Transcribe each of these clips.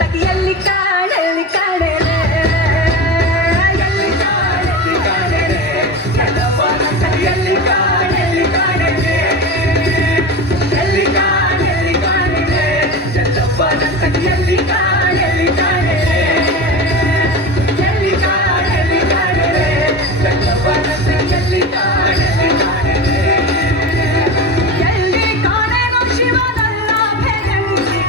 ಎಲ್ಲಿ ಕಾಣಲಿ ಕಾಣಲೆ ಎಲ್ಲಿ ಕಾಣಲಿ ಕಾಣಲೆ ಎಲ್ಲವನ್ನ ಎಲ್ಲಿ ಕಾಣಲಿ ಕಾಣಲೆ ಎಲ್ಲಿ ಕಾಣಲಿ ಕಾಣಲೆ ಎಲ್ಲವನ್ನ ಎಲ್ಲಿ ಕಾಣಲಿ ಕಾಣಲೆ ಎಲ್ಲಿ ಕಾಣಲಿ ಕಾಣಲೆ ಎಲ್ಲವನ್ನ ಎಲ್ಲಿ ಕಾಣಲಿ ಕಾಣಲೆ ಎಲ್ಲಿ ಕಾಣೆನೋ ಶಿವನಲ್ಲ ಬೆಳಗಿಸಿ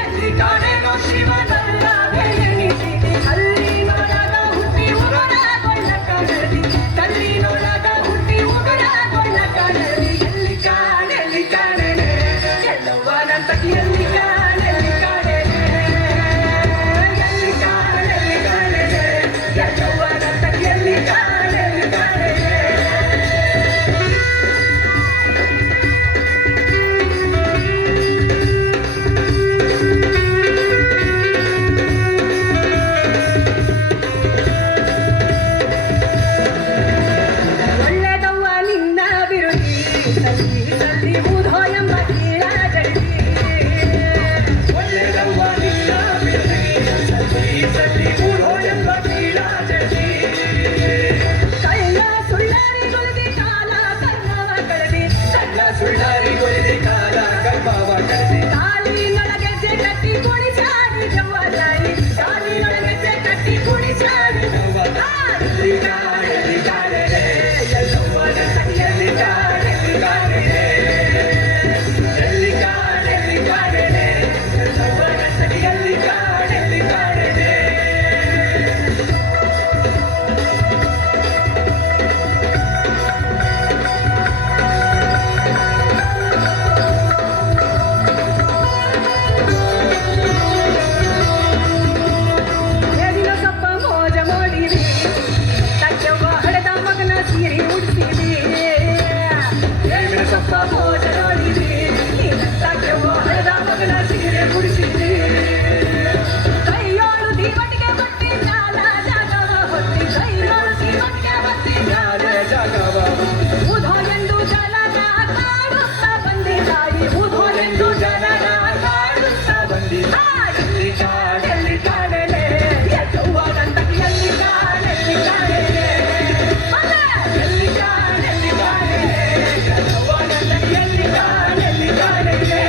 ಎಲ್ಲಿ ಕಾಣೆನೋ ಶಿವನಲ್ಲ ಬೆಳಗಿಸಿ ಕಲ್ಲಿನೊಳಗ ಹುಟ್ಟಿ ಉಗುರಗೊಳ್ಳ ಕಣಲಿ ಕಲ್ಲಿನೊಳಗ ಹುಟ್ಟಿ ಉಗುರಗೊಳ್ಳ ಕಣಲಿ ಎಲ್ಲಿ ಕಾಣಲಿ ಕಾಣಲೆ ಎಲ್ಲವನಂತ ಎಲ್ಲಿ ಕಾಣಲಿ ಕಾಣಲೆ ಎಲ್ಲಿ ಕಾಣಲಿ ಕಾಣಲೆ ಎಲ್ಲವನಂತ ಎಲ್ಲಿ ಕಾಣಲಿ ಕಾಣಲೆ ಒಳ್ಳೆದವ್ವ ನಿನ್ನ ಬಿರುದಿ ಸಲ್ಲಿ ಸಲ್ಲಿ ಊಧೋ ಎಂಬ ಕೀಳ ಜಡಿ ಒಳ್ಳೆದವ್ವ ನಿನ್ನ ಬಿರುದಿ ಸಲ್ಲಿ ಸಲ್ಲಿ ಊಧೋ ಎಂಬ ಕೀಳ ಜಡಿ ಕಳ್ಳ ಸುಳ್ಳರಿಗೊಳಿದಿ ಕಾಲ ಕರ್ಮವ ಕಳೆದಿ ಕಳ್ಳ ಸುಳ್ಳರಿಗೊಳಿದಿ ಕಾಲ ಕರ್ಮವ ಕಳೆದಿ ಕಾಲಿನೊಳಗೆ ಕಟ್ಟಿ ಕುಣಿಸಾಡಿ ಜವ್ವದಾಯಿ ಕಾಲಿನೊಳಗೆ ಕಟ್ಟಿ ಕುಣಿಸಾಡಿ ಜವ್ವದಾಯಿ ಕಾಣಲಿ ಕಾಣಲೆ ಎಲ್ಲವನ್ನ ಎಲ್ಲಿ ಕಾಣಲಿ ಕಾಣಲೆ ಎಲ್ಲಿ ಕಾಣಲಿ ಕಾಣಲೆ ಎಲ್ಲವನ್ನ ಎಲ್ಲಿ ಕಾಣಲಿ ಕಾಣಲೆ ಏನಿನ ಸಪ್ಪ ಮೋಜ ಮಾಡಿರಿ ತಕ್ಕವ್ವ ಹಳೆದ ಮಗನ ಸೀರೆ ಉಡಿಸಿರಿ ಏನಿನ ಸಪ್ಪ ಮೋಜ ಮಾಡಿರಿ ತಕ್ಕವ್ವ ಹಳೆದ ಮಗನ ಸೀರೆ ಉಡಿಸಿರಿ ಕೈಯೋಳು ದೀವಟಿಗೆ ಬಟ್ಟಿ ಮ್ಯಾಲ ಜಾಗವ ಹೊತ್ತಿ ಕೈಯೋಳು ದೀವಟಿಗೆ ಬಟ್ಟಿ ಮ್ಯಾಲ ಜಾಗವ ಊಧೋ ಎಂದು ಜನನ ಕಾಡುತ್ತಾ ಬಂದಿದ್ದಾಯಿ ಊಧೋ ಎಂದು ಜನನ ಕಾಡುತ್ತಾ ಬಂದಿದ್ದಾಯಿ ಎಲ್ಲಿ ಕಾಣಲಿ ಕಾಣಲೆ ಎಲ್ಲವನ್ನಂತ ಎಲ್ಲಿ ಕಾಣಲಿ ಕಾಣಲೆ ಎಲ್ಲಿ ಕಾಣಲಿ ಕಾಣಲೆ ಎಲ್ಲವನ್ನಂತ ಎಲ್ಲಿ ಕಾಣಲಿ ಕಾಣಲೆ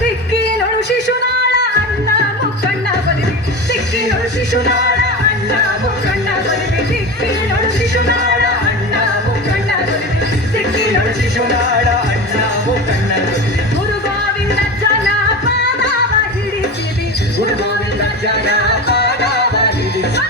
ದಿಕ್ಕಿನೊಳು ಶಿಶುನಾಳ ಅಣ್ಣ ಮುಕ್ಕಣ್ಣ ಬಲಿದಿ ದಿಕ್ಕಿನೊಳು ಶಿಶುನಾಳ ಅಣ್ಣ ಮುಕ್ಕಣ್ಣ ಬಲಿದಿ ದಿಕ್ಕಿನೊಳು ಶಿಶುನಾಳ ಅಣ್ಣ ಮುಕ್ಕಣ್ಣ ಬಲಿದಿ ದಿಕ್ಕಿನೊಳು ಶಿಶುನಾಳ ಅಣ್ಣ ಮುಕ್ಕಣ್ಣ ಬಲಿದಿ ಗುರು ಗೋವಿಂದ ಜನ ಪಾದವ ಹಿಡಿಸಿದಿ ಗುರು ಗೋವಿಂದ ಜನ ಪಾದವ ಹಿಡಿಸಿ